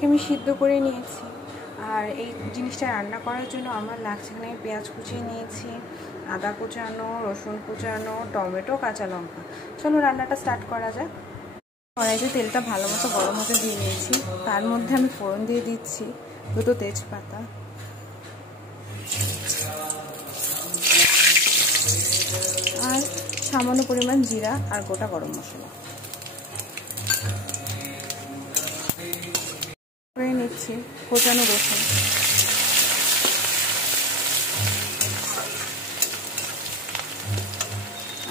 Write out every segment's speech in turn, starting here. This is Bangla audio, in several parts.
এটাকে আমি সিদ্ধ করে নিয়েছি। আর এই জিনিসটা রান্না করার জন্য আমার লাগছে এখানে পেঁয়াজ কুচিয়ে নিয়েছি, আদা কুচানো, রসুন কুচানো, টমেটো, কাঁচা লঙ্কা। চলো রান্নাটা স্টার্ট করা যাক। কড়াইতে তেলটা ভালো মতো গরম হতে দিয়ে নিয়েছি। তার মধ্যে আমি ফোড়ন দিয়ে দিচ্ছি দুটো তেজপাতা, আর সামান্য পরিমাণ জিরা আর গোটা গরম মশলা করে নিচ্ছি। কোচানো রসুন,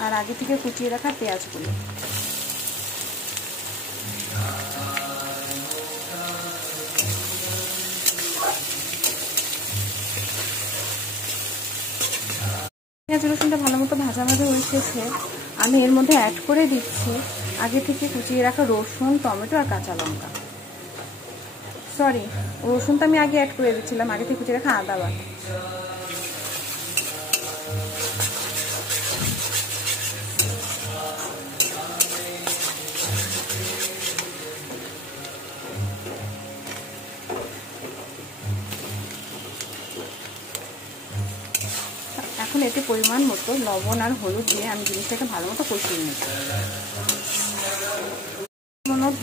আর আগে থেকে কুচিয়ে রাখা পেঁয়াজগুলো। পেঁয়াজ রসুনটা ভালো মতো ভাজা ভাজা হয়ে এসেছে। আমি এর মধ্যে অ্যাড করে দিচ্ছি আগে থেকে কুচিয়ে রাখা রসুন, টমেটো আর কাঁচা লঙ্কা। সরি, রসুনটা আমি আগে অ্যাড করে দিচ্ছিলাম, আগে থেকে কুচিয়ে রাখা আদা বাটা। এখন এতে পরিমাণ মতো লবণ আর হলুদ দিয়ে আমি জিনিসটাকে ভালো মতো কষিয়ে নিচ্ছি।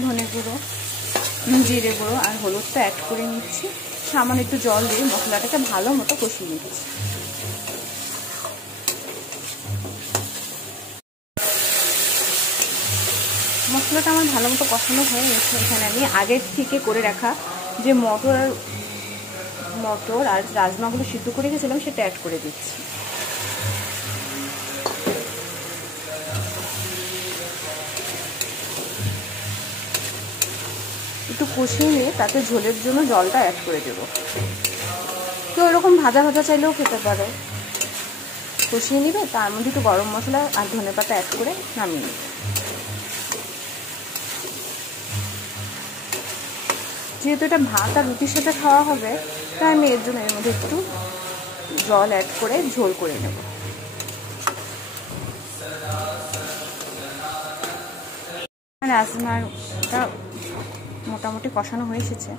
ধনে গুঁড়ো, জিরে গুঁড়ো আর হলুদটা অ্যাড করে নিচ্ছি। সামান্য একটু জল দিয়ে মশলাটাকে ভালো মতো কষিয়ে নিচ্ছি। মশলাটা আমার ভালো মতো কষানো হয়ে গেছে। এখানে আমি আগের থেকে করে রাখা যে মটর আর রাজমাগুলো সিদ্ধ করে গেছিলাম সেটা অ্যাড করে দিচ্ছি। একটু কষিয়ে নিয়ে তাতে ঝোলের জন্য জলটা অ্যাড করে দেবো। তো এরকম ভাজা ভাজা চাইলেও খেতে পারো। কষিয়ে নিবে, তার মধ্যে একটু গরম মশলা আর ধনেপাতা অ্যাড করে নামিয়ে নিবে। যেহেতু এটা ভাত আর রুটির সাথে খাওয়া হবে, তাই আমি এর জন্য এর মধ্যে একটু জল অ্যাড করে ঝোল করে নেব। রাজমাটা মোটামুটি কষানো হয়ে এসেছে।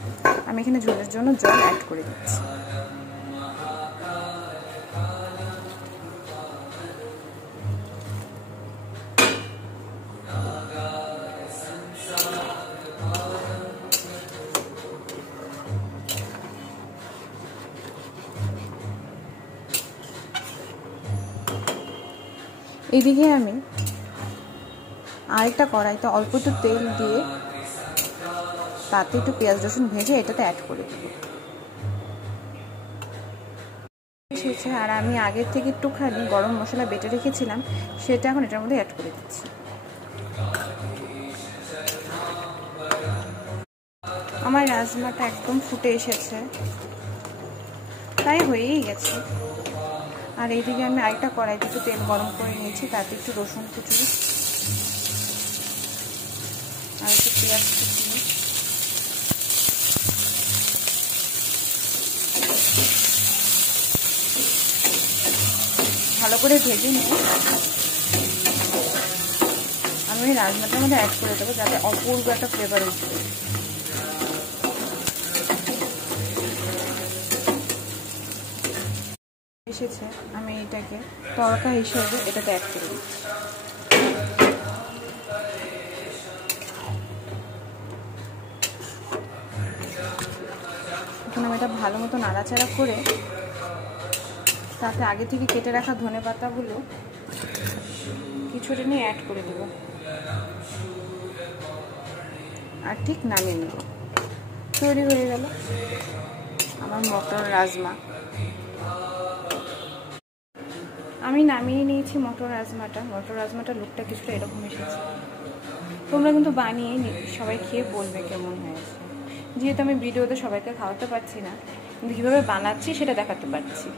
আমি এখানে ঝোলের জন্য জল অ্যাড করে দিচ্ছি। এদিকে আমি আরেকটা কড়াইতে অল্প একটু তেল দিয়ে তাতে একটু পেঁয়াজ রসুন ভেজে এটাতে অ্যাড করে দেব। এসেছে, আর আমি আগের থেকে একটুখানি গরম মশলা বেটে রেখেছিলাম, সেটা এখন এটার মধ্যে অ্যাড করে দিচ্ছি। আমার রাজমাটা একদম ফুটে এসেছে, তাই হয়েই গেছে। আর এইদিকে আমি আরেকটা কড়াইতে একটু তেল গরম করে নিয়েছি, তাতে একটু রসুন কুচি আর একটু পেঁয়াজ কুচি, ভালো করে ভেজে নিয়ে আমি রাজমাটার মধ্যে অ্যাড করে দেবো, যাতে অপূর্ব একটা ফ্লেভার উঠবে। এসেছে, আমি এটাকে তড়কা হিসেবে এটাতে অ্যাড করে দিচ্ছি। এখন আমি এটা ভালো মতো নাড়াচাড়া করে তাতে আগে থেকে কেটে রাখা ধনে পাতাগুলো কিছুটা নিয়ে অ্যাড করে দেবো, আর ঠিক নামিয়ে নেব। তৈরি হয়ে গেল আমার মটর রাজমা। আমি নামিয়ে নিয়েছি মটর রাজমাটা লুকটা কিছুটা এরকম এসেছে। তোমরা কিন্তু বানিয়ে সবাই খেয়ে বলবে কেমন হয়েছে। যেহেতু আমি ভিডিওতে সবাইকে খাওয়াতে পারছি না, কিন্তু কীভাবে বানাচ্ছি সেটা দেখাতে পারছি।